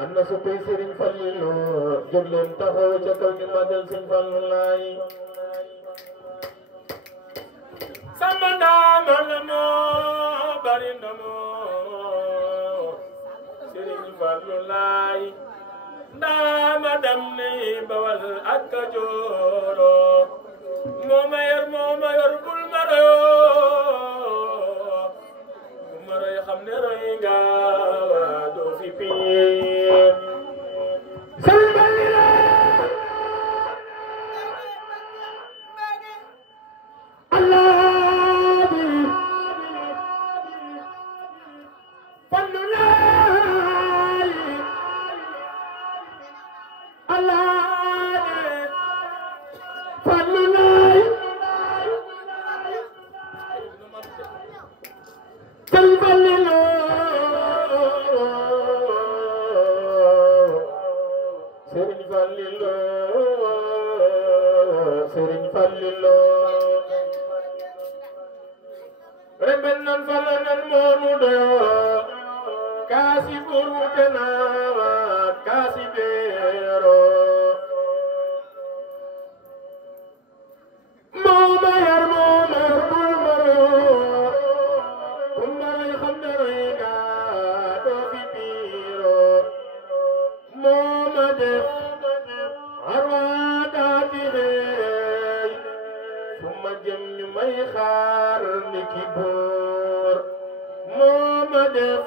Anna soppay Serigne Fallilo jóg leen taxaw ca kaw ñu magal Serigne Fallou laay sama ndaamal moo bari ndamoo Serigne Fallou laay ndaama dam ne Bawal ak Kajoor moo ma yor bul ma roy bu ma roy xam ne roy nga doo fi piir Serigne Fallilo Serigne Fallilo remben nan fala nan moonu doyo kaasi bur wute naat kaasi beero mooma yar bul maro kum maroy xam ne roy ga doo fi biiro mooma def arwaa daati xeey fu ma jëm ñu may xaar ni ki boor mooma def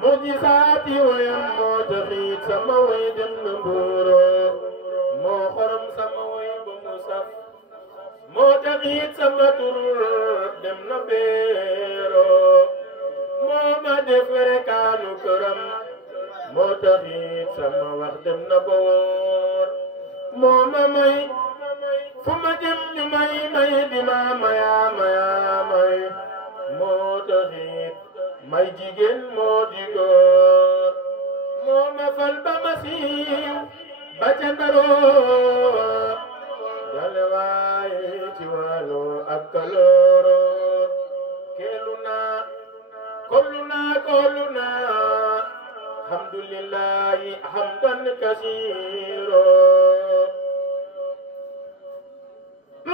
mujisaati wayam moo taxiit sama way dem na mbuuro moo xorom sama way ba mu saf moo taxiit sama tur dem na beero mooma def rekaanu këram moo taxiit sama wax dem na boor mooma may fu ma jëm ñu may di ma maya may moo taxiit may jigéen moo di góor moo ma fal ba ma siiw ba ca Ndaroo jale waaye ci Waalo ak Kalooro keelu naa kollu naa alhamdulillahi hamdan kasiiro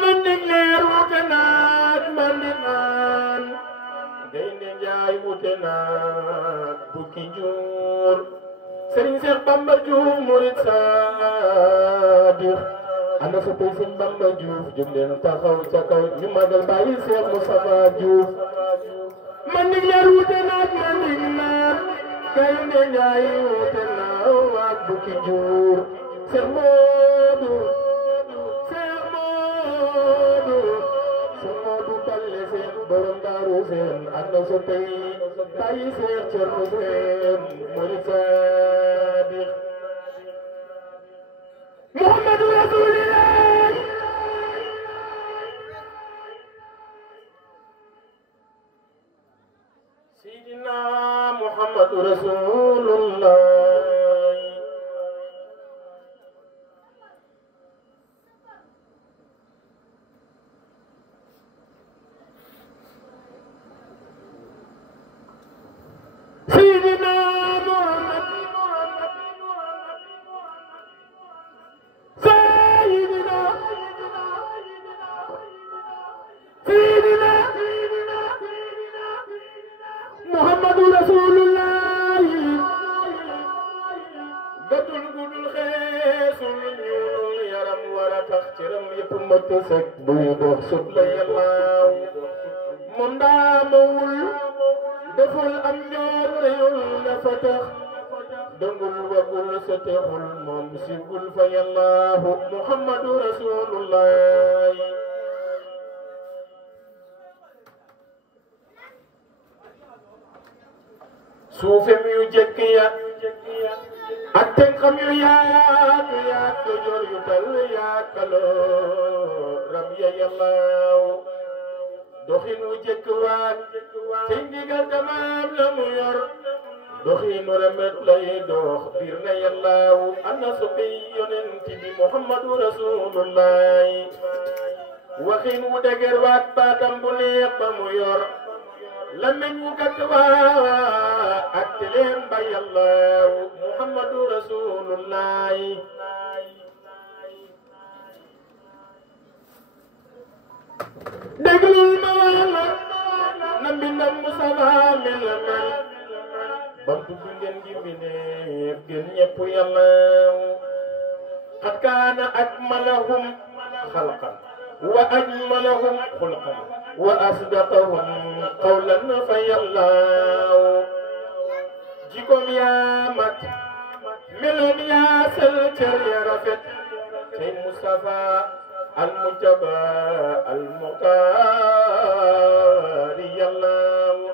man di leer wute naat man di naan Gaynde Njaay wute naat bukki njuur Serigne Cheikh Bamba Diouf murid saadiq ana soppay Serigne Bamba Diouf jóg leen taxaw ca kaw ñu magal bàyyi Cheikh Moustapha Diouf man di leer wute naat man di naan Gaynde Njaay wute naat bukki njuur Cheikh Modou Balle seen borom Daaru seen ana soppay bàyyi Cheikh Cerno seen murid saadiq Muhammadu Rasulillah Seydina Muhammadu Rasulullah Muhammadu Rasulullah gatul gudul xeesul ñuul yaram wara tax cëram yëpp mot sek buy dox sut la yàllaaw moom daamawul deful am ñoom reyul na fa tax dëngul wagul sa texul moom sigul fa yàllaahu Muhammadu Rasulullah suufem yu jëkk ya ak tënkam yu yaatu yaatu jor yu tal yaakaloo rab ya yàllaaw doxin wu jëkk waat ci ndigal tamaam la mu yor doxinu remet lay dox biir na yàllaawu ana sobi yonent bi muhammadu rasulullahi waxin wu dëgër waat baatam bu neex ba mu yor lamiñ wu gàtt waa ak teleem ba yàllaawu muhammadu rasulullahi déglul ma wala na mbindam Mustafa mel mel bam tudd ngeen gi mbindeef gën ñëpp yàllaawu qad kaana akmalahum xalqan wa ajmalahum xulqan wa asdaqahum qawlan fa yàllaawu jikoom yaa mat meloom yaa sel cër ya rafet tey Mustafa al-mujtaba al-muxtaari yàllaawu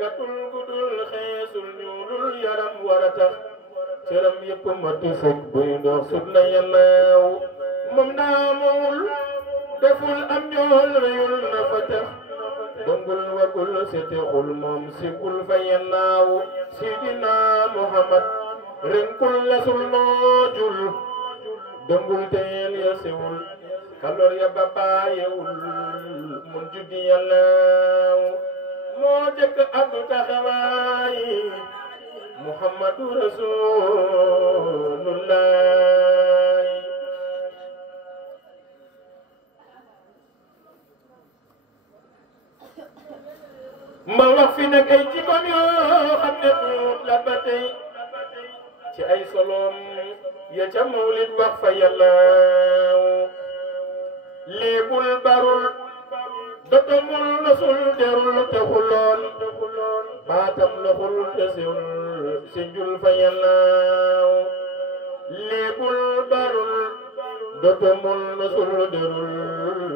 gàttul guddul xeesul ñuulul yaram war a tax cëram yëpp matu fekk buy dox sut la yàllaawu moom naamawul deful am ñool reyul na fa tax dongul wagul setexul moom sigul fa yàllaawu sidina Muhammad renkul lasul noojul dongul teel ya sewul kalor ya babayewul mun juddi yàllaawu moo jëkk abdu taxawaay muhammadu rasulullah ma wax fi nag ay jikkoom yoo xam ne tuut la ba tey ci ay solom ya ca mawlid wax fa yàllaawu léebul barul dotomul nosul derul te xuloon baatam loxul te siwul sinjul fa yàllaawu léebul barul dotomul nosul derul